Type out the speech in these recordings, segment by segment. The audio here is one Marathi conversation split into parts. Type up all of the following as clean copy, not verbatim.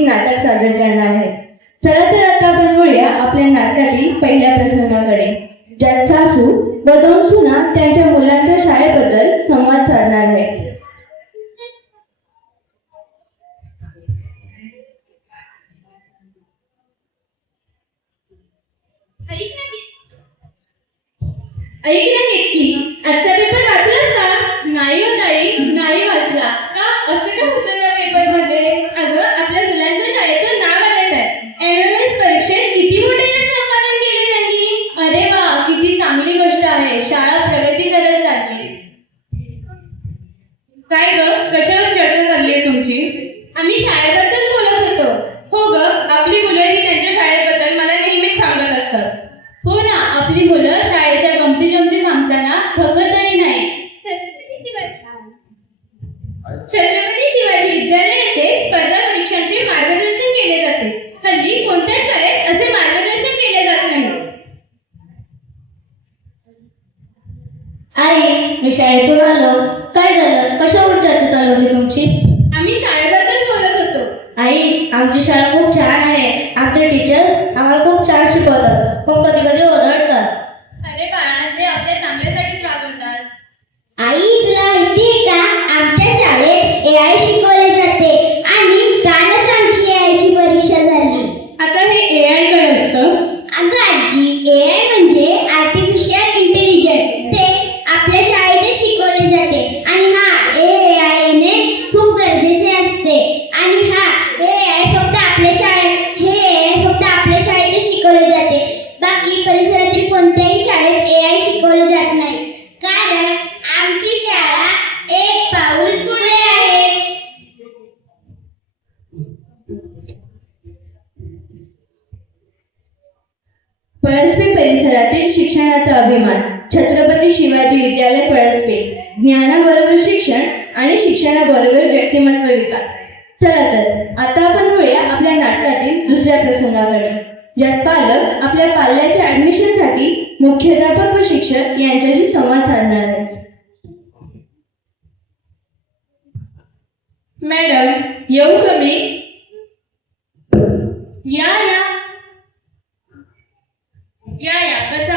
नाटक सादर करणार आहे। चला तर आता आपण बोलूया आपल्या नाटकातील पहिल्या प्रसंगाकडे, ज्यात सासू व दोन सुना त्यांच्या मुलांच्या शाळेबद्दल संवाद साधणार आहेत। ऐक ना केतकी, आजचा पेपर वाचलास का? नाही हो ताई, नाही वाचला। का? असं का होतं त्या पेपर मध्ये? अगं, आपल्या मुलांच्या शाळेचं नाव आलेलं आहे। एमएमएस परीक्षेत किती मोठे यश संपादन केले त्यांनी। अरे वा, किती चांगली गोष्ट आहे। शाळा प्रगती करत राहते। काय ग, कशावर चर्चा चालली आहे तुमची? आम्ही शाळेबद्दल बोलत होतो। हो ग, आपली मुलंही त्यांच्या शाळेबद्दल मला नेहमीच सांगत असतात। हो ना, आपली मुलं शाळेच्या गमती जमती सांगताना थकतही नाही। छत्रपती शिवाजी विद्यालय येथे स्पर्धा परीक्षांचे मार्गदर्शन केले जाते। हल्ली कोणत्या शाळेत असे मार्गदर्शन केले जात नाही। आई, मी शाळेतून आलो। काय झालं? कशावर चर्चा चालू होती तुमची? आम्ही शाळेबद्दल बोलत होतो। आई, आमची शाळा खूप छान आहे। आमचे टीचर्स आम्हाला खूप छान शिकवतात, पण कधी कधी ओरडतात। अरे बाळा, ते आपल्या चांगल्यासाठीच राबवतात। आई, तुला माहितीये का, आमच्या शाळेत AI शिकवले जाते आणि कालच आमची AI ची परीक्षा झाली। आता हे AI काय असतं? अगं आजी, AI म्हणजे आर्टिफिशियल इंटेलिजन्स। ते आपल्या शाळेत शिकवले जाते आणि AI ने खूप गरजेचे असते। आणि AI फक्त आपल्या शाळेत शिकवले जाते। बाकी परिसरातील कोणत्याही शाळेत AI शिकवले जात नाही, कारण आमची शाळा एक पाऊल पुढे आहे। पळसपे परिसरातील शिक्षणाचा अभिमान, छत्रपती शिवाजी विद्यालय पळसपे। ज्ञानाबरोबर शिक्षण आणि शिक्षणाबरोबर व्यक्तिमत्व विकास। चला तर आता आपण बोलूया आपल्या नाटकातील दुसऱ्या प्रसंगाकडे, ज्यात पालक आपल्या पाल्याच्या ऍडमिशनसाठी मुख्याध्यापक व शिक्षक यांच्याशी संवाद साधणार आहेत। मॅडम, येऊ का मी? या बसा।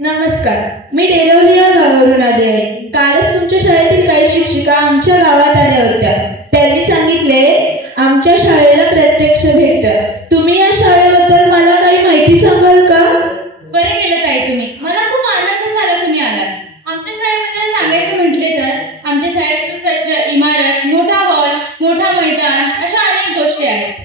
नमस्कार, मी डेरवली या गावावरून आले आहे। कालच तुमच्या शाळेतील काही शिक्षिका आमच्या गावात आल्या होत्या। त्यांनी सांगितले आमच्या शाळेला प्रत्यक्ष भेट द्या। तुम्ही या शाळेबद्दल मला काही माहिती सांगाल का? बरं केलं ताई तुम्ही, मला खूप आनंद झाला तुम्ही आलात। आमच्या शाळेबद्दल सांगायचं म्हटले तर आमच्या शाळेत सुसज्ज इमारत, मोठा हॉल, मोठा मैदान अशा अनेक गोष्टी आहेत।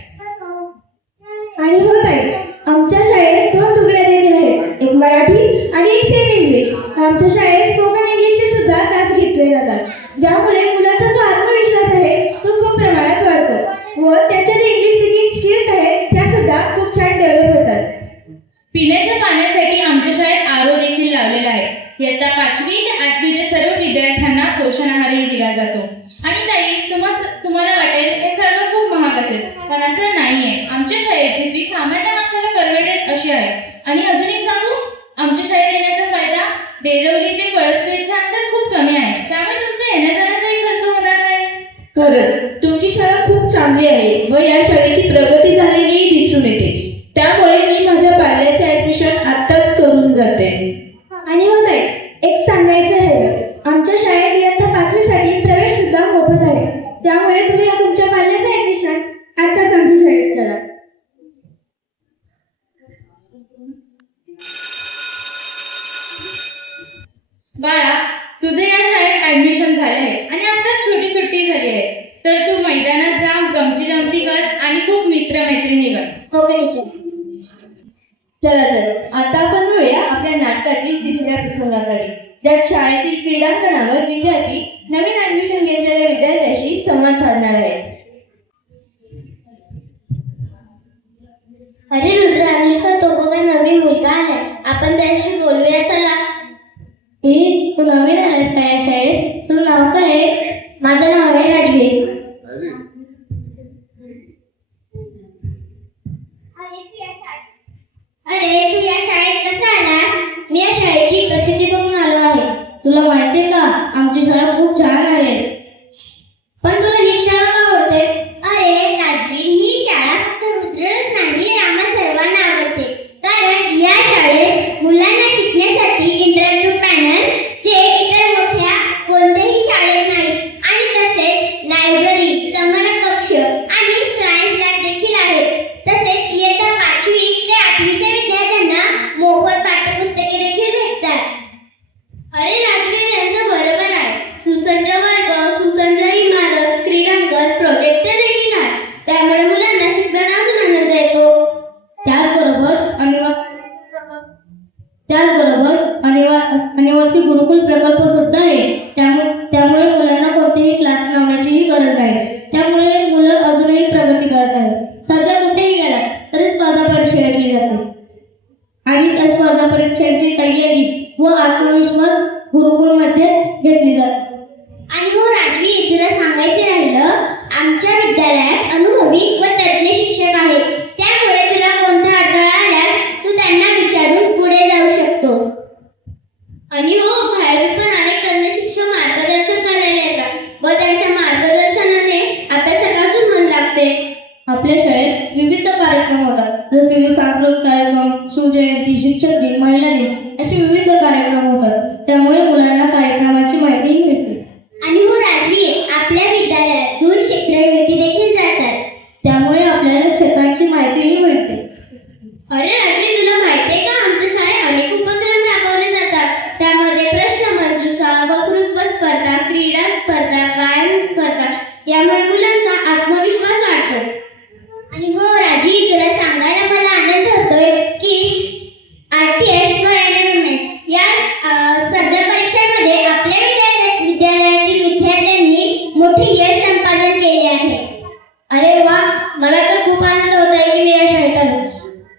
आणि हो ताई, आमच्या शाळेत 2 तुकड्या देखील आहेत, एक मराठी आणि एक सेमी इंग्लिश। आमच्या शाळेत स्पोकन इंग्लिशचे सुद्धा तास घेतले जातात, ज्यामुळे मुलांचा जो आत्मविश्वास आहे तो खूप प्रमाणात वाढतो व त्यांच्या जे इंग्लिश स्पीकिंग स्किल्स आहेत त्या सुद्धा खूप छान डेव्हलप होतात। पिण्याच्या पाण्यासाठी आमच्या शाळेत आरो देखील लावलेला आहे। इयत्ता 5वी ते 8वीच्या सर्व विद्यार्थ्यांना पोषण आहारही दिला जातो। आणि ताई, तुम्हाला वाटेल हे सर्व खूप महाग असेल, पण असं नाहीये। आमच्या शाळेची फी सामान्य माणसाला परवडेल अशी आहे। आणि अजून एक सांगू, आमच्या शाळेत येण्याचा फायदा डेरवली ते पळसपे इथे अंतर खूप कमी आहे, त्यामुळे तुमचा येण्याजाण्याचाही खर्च होणार नाही। खरंच तुमची शाळा खूप चांगली आहे व या शाळेची प्रगती झालेलीही दिसून येते। त्यामुळे मी माझ्या पाल्याचे ऍडमिशन आत्ताच करून जाते। आणि हो ताई, एक सांगायचं आहे, आमच्या शाळेत इयत्ता 5वी साठी प्रवेश सुद्धा मोफत आहे, त्यामुळे तुम्ही तुमच्या पाल्याचे ऍडमिशन आताच आमच्या शाळेत करा। बाळा, तुझे या शाळेत ऍडमिशन झाले आहे आणि आता छोटी सुट्टी झाली आहे, तर तू मैदानात जा, गमती जमती कर आणि खूप मित्रमैत्रिणी कर। Okay teacher. चला तर आता आपण बोलूया आपल्या नाटकातील तिसऱ्या प्रसंगाकडे, ज्यात शाळेतील क्रीडांगणावर विद्यार्थी नवीन ऍडमिशन घेतलेल्या विद्यार्थ्याशी संवाद साधणार आहेत। अरे रुद्र, अनुष्का, तो बघा नवीन मुलगा आलाय, आपण त्याच्याशी बोलूया चला। तू नवीन आलास का या शाळेत? तुला माहितीये का आमची शाळा खूप छान आहे. पण तुला ही शाळा का आवडते? अरे राजवीर, ही शाळा फक्त रुद्रच नाही, रामा सर्वांना आवडते. कारण या शाळेत मुलांना शिकण्यासाठी इंटरॅक्टिव्ह पॅनल जे इतर मोठ्या कोणत्याही शाळेत नाही, आणि तसेच लायब्ररी, संगणक कक्ष आणि सायन्स लॅब देखील आहेत. तसेच इयत्ता 5वी ते 8वीच्या विद्यार्थ्यांना मोफत पाठ्यपुस्तके देखील भेटतात. अरे राजवीर, यांचं बरोबर आहे. सुसज्ज वर्ग, सुसज्ज इमारत, क्रीडांगण, प्रोजेक्टर देखील आहे. त्यामुळे मुलांना शिक्षणाचा अजून आनंद येतो. अनिवासी गुरुकुल प्रकल्प सुद्धा आहे. त्यामुळे मुलांना कोणतेही क्लास लावण्याचीही गरज नाही. त्यामुळे मुलं अजूनही प्रगती करत आहेत. सध्या कुठेही गेला तरी स्पर्धा परीक्षा घेतली जाते आणि त्या स्पर्धा परीक्षांची तयारी व आत्मविश्वास गुरुकुलमध्येच घेतली जाते. आणि हो राजवीर, तुला सांगायचे राहिलं, आमच्या विद्यालयात अनुभवी व तज्ज्ञ शिक्षक आहेत. त्यामुळे तुला कोणता अडथळा आल्यास तू त्यांना विचारून पुढे जाऊ शकतोस. आणि हो, बाहेरून पण अनेक तज्ज्ञ शिक्षक मार्गदर्शन करायला येतात व त्यांच्या मार्गदर्शनाने अभ्यासात अजून मन लागते. आपल्या शाळेत विविध कार्यक्रम होतात, जसे की सांस्कृतिक कार्यक्रम, शिवजयंती, शिक्षक दिन, महिला दिन असे विविध कार्यक्रम होतात. त्यामुळे मुलांना कार्यक्रमाची माहितीही मिळते. आणि हो राजवीर, आपल्या विद्यालयातून चित्रफिती देखील जातात. त्यामुळे आपल्याला क्षेत्रांची माहितीही मिळते. अरे राजवीर, तुला माहितीये का, आमच्या शाळेत अनेक उपक्रम राबवले जातात. त्यामध्ये प्रश्नमंजुषा, वक्तृत्व स्पर्धा, क्रीडा स्पर्धा, गायन स्पर्धा यामुळे मुलांचा आत्मविश्वास वाढतो. आणि हो राजवीर, तुला सांगायला मला आनंद होतोय की RTS व NMMS या स्पर्धा परीक्षांमध्ये आपल्या विद्यालयातील विद्यार्थ्यांनी मोठे यश संपादन केले आहे. अरे वा, मला तर खूप आनंद होत आहे की मी या शाळेत आलो.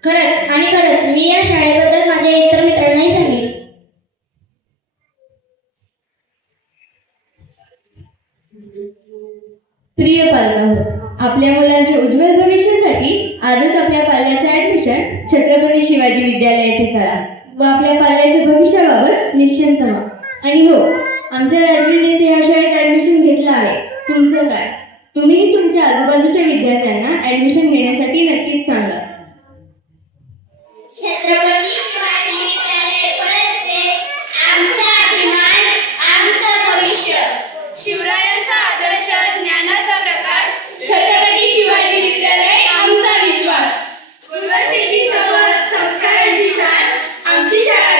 खरंच मी या शाळेबद्दल माझ्या इतर मित्रांनाही सांगेन. प्रिय पालकांनो, आपल्या मुलांच्या उज्ज्वल भविष्यासाठी आजच आपल्या पाल्याचं ऍडमिशन छत्रपती शिवाजी विद्यालय येथे करा व आपल्या पाल्याच्या भविष्याबाबत निश्चिंत व्हा. आणि हो, आमच्या राजवीर येथे या शाळेत ऍडमिशन घेतलं आहे. तुमचं काय? तुम्ही तुमच्या आजूबाजूच्या विद्यार्थ्यांना ऍडमिशन घेण्यासाठी नक्कीच सांगा. छत्रपती शिवाजी विद्यालय पळसपे, आमचा अभिमान, आमचं भविष्य. शिवरायांचा आदर्श, ज्ञानाचा प्रकाश, छत्रपती शिवाजी विद्यालय आमचा विश्वास. गुणवत्तेची शपथ, संस्कारांची शान, आमची शाळा